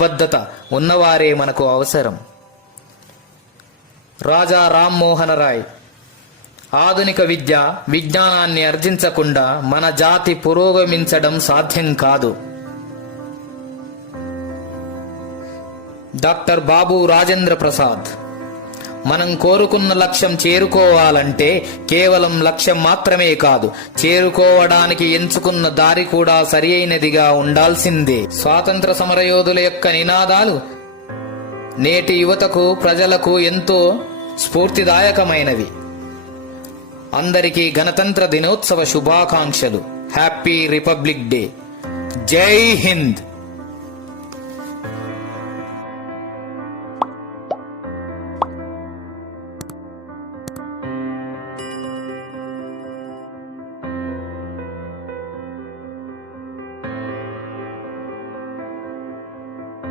నిబద్ధత ఉన్నవారే మనకు అవసరం. రాజా రామ్మోహన రాయ్. ఆధునిక విద్య విజ్ఞానాన్ని ఆర్జించకుండా మన జాతి పురోగమించడం సాధ్యం కాదు. డాక్టర్ బాబు రాజేంద్ర ప్రసాద్. మనం కోరుకున్న లక్ష్యం చేరుకోవాలంటే కేవలం లక్ష్యం మాత్రమే కాదు, చేరుకోవడానికి ఎంచుకున్న దారి కూడా సరి అయినదిగా ఉండాల్సిందే. స్వాతంత్ర సమరయోధుల యొక్క నినాదాలు నేటి యువతకు, ప్రజలకు ఎంతో స్ఫూర్తిదాయకమైనవి. అందరికీ గణతంత్ర దినోత్సవ శుభాకాంక్షలు. Happy republic day. జై హింద్.